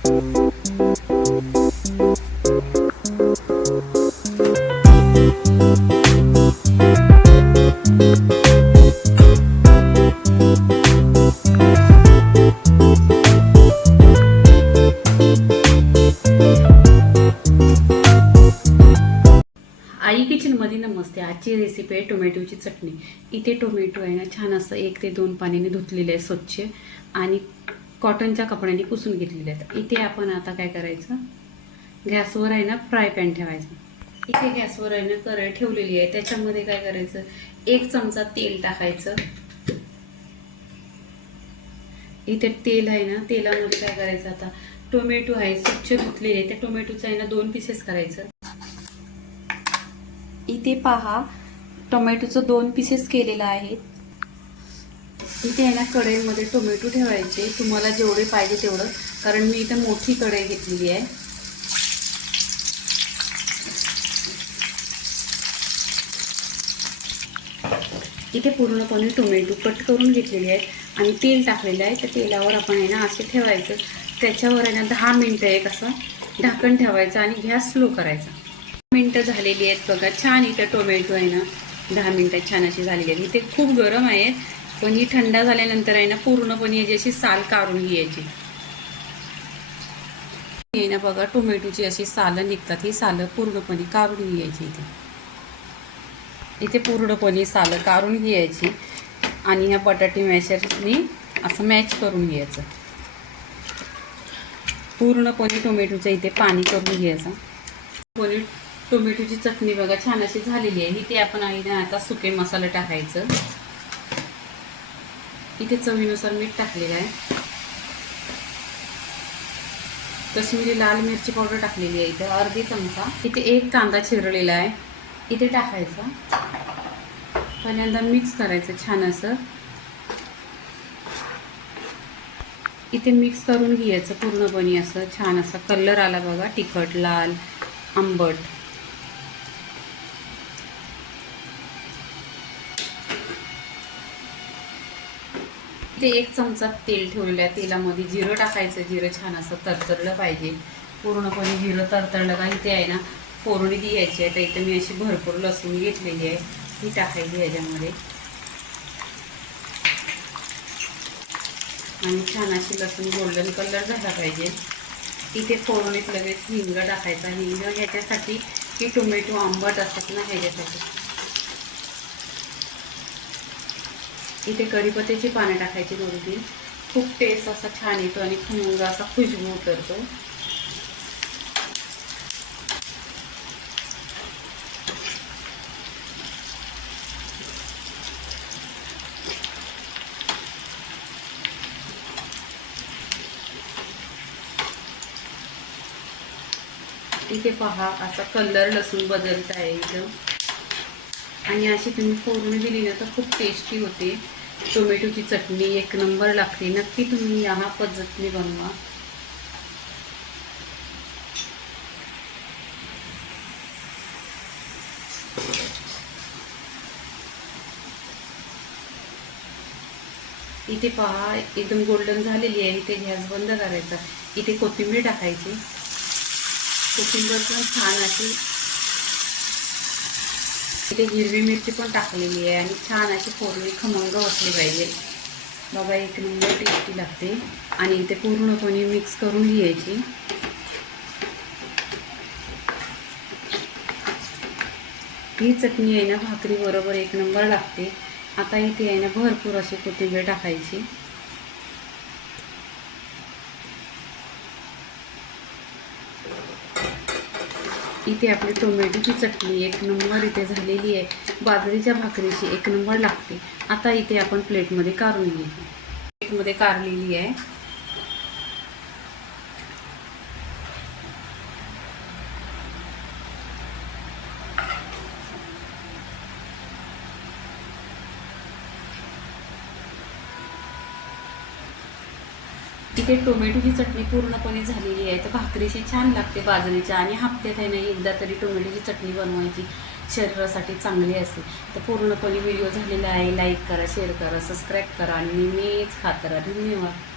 आई किचनमध्ये नमस्ते. आजची रेसिपी आहे टोमॅटोची चटणी. इथे टोमॅटो आहे ना छान असं 1 ते 2 पाण्याने धुतलेले आहे स्वच्छ आणि कॉटनच्या कपड्याने पुसून घेतलेले आहेत. इथे आपण आता काय करायचं, गॅसवर आहे ना फ्राय पॅन ठेवायचं. इथे गॅसवर आहे ना कढई ठेवलेली आहे. त्याच्यामध्ये काय करायचं, 1 चमचा तेल टाकायचं. इथे तेल आहे ना, तेलामध्ये काय करायचं, आता टोमॅटो आहे स्वच्छ धुतलेले, त्या टोमॅटोचं आहे ना 2 पीसेस करायचं. इथे पहा टोमॅटोचं 2 पीसेस केलेलं आहे. इथे आहे ना कढईमध्ये टोमॅटो ठेवायचे, तुम्हाला जेवढे पाहिजे तेवढं, कारण मी इथे मोठी कढई घेतलेली आहे. इथे पूर्णपणे टोमॅटो कट करून घेतलेले आहेत आणि तेल टाकलेलं आहे. त्या तेलावर आपण आहे ना असे ठेवायचं. त्याच्यावर आहे ना 10 मिनटं एक असं ढाकण ठेवायचं आणि गॅस स्लो करायचा. मिनटं झालेली आहेत बघा. छान इथं टोमॅटो आहे ना 10 मिनटं छान अशी झालेली आहे. इथे खूप गरम आहे, पण ही थंड झाल्यानंतर आहे ना पूर्णपणे याची अशी साल काढून घ्यायची. हे ना बघा टोमॅटोची अशी सालं निघतात, ही सालं पूर्णपणे काढून घ्यायची. इथे पूर्णपणे सालं काढून घ्यायची आणि ह्या बटाटे मॅशरनी असं मॅच करून घ्यायचं. पूर्णपणे टोमॅटोचं इथे पाणी करून घ्यायचं. टोमॅटोची चटणी बघा छान अशी झालेली आहे. इथे आपण आहे ना आता सुके मसाले टाकायचं. इथे चवीनुसार मीठ टाकलेलं आहे. कश्मीरी लाल मिरची पावडर टाकलेली आहे इथे अर्धी चमचा. इथे 1 कांदा चिरलेला आहे इथे टाकायचा. पहिल्यांदा मिक्स करायचं छान असं. इथे मिक्स करून घ्यायचं पूर्णपणे असं छान असा कलर आला बघा, तिखट, लाल, आंबट. इथे 1 चमचा तेल ठेवलेलं आहे. तेलामध्ये जिरं टाकायचं. जिरं छान असं तरतरलं पाहिजे. पूर्णपणे जिरं तरतरलं का इथे आहे ना फोडणी द्यायची आहे. तर इथे मी अशी भरपूर लसूण घेतलेली आहे, ही टाकायची याच्यामध्ये आणि छान अशी लसूण गोल्डन कलर झाला पाहिजे. इथे फोडणीत लगेच हिंग टाकायचा. हिंग ह्याच्यासाठी की टोमॅटो आंबट असतात ना ह्याच्यासाठी. इथे कढीपत्त्याची पानं टाकायची 2-3. खूप टेस्ट असा छान येतो आणि खमंग असा खुशबू उतरतो. इथे पहा असा कलर लसूण बदलत आहे इथं. आणि अशी तुम्ही फोडणी दिली ना तर खूप टेस्टी होते. टोमॅटोची चटणी 1 नंबर लागते. नक्की तुम्ही ह्या पद्धतीने बनवा. इथे पहा एकदम गोल्डन झालेली आहे. इथे गॅस बंद करायचा. इथे कोथिंबीर टाकायची. कोथिंबीर पण छान अशी. इथे हिरवी मिरची पण टाकलेली आहे आणि छान अशी फोडणी खमंग वाटली पाहिजे बघा. 1 नंबर टेस्टी लागते. आणि इथे पूर्णपणे मिक्स करून घ्यायची. ही चटणी आहे ना भाकरी बरोबर 1 नंबर लागते. आता इथे आहे ना भरपूर अशी कोथिंबीर टाकायची. इथे आपली टोमॅटोची चटणी 1 नंबर इथे झालेली आहे. बाजरीच्या भाकरीची 1 नंबर लागते. आता इथे आपण प्लेटमध्ये काढून घ्यायची. प्लेटमध्ये काढलेली आहे. इथे टोमॅटोची चटणी पूर्णपणे झालेली आहे. तर भाकरीशी छान लागते बाजरीच्या. आणि हप्त्यात आहे ना एकदा तरी टोमॅटोची चटणी बनवायची, शरीरासाठी चांगली असते. तर पूर्णपणे व्हिडिओ झालेला आहे. लाईक करा, शेअर करा, सबस्क्राईब करा आणि नेहमीच खात राहा. धन्यवाद.